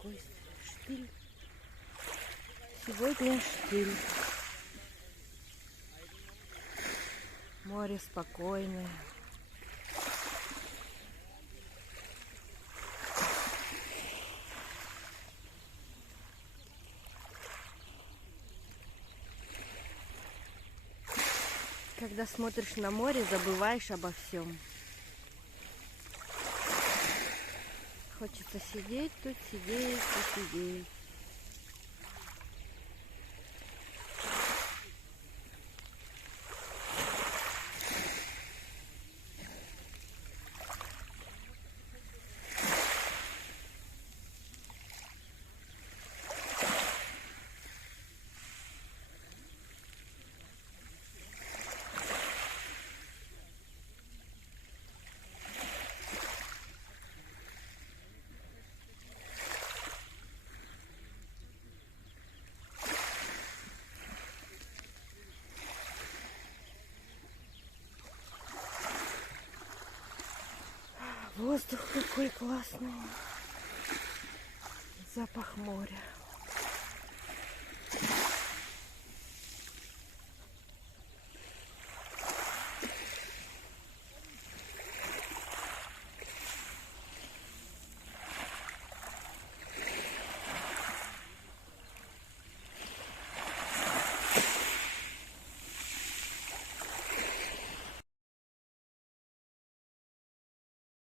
спокойствие. Штиль. Сегодня штиль. Море спокойное. Когда смотришь на море, забываешь обо всем. Хочется сидеть тут, сидеть и сидеть. Воздух какой классный. Запах моря.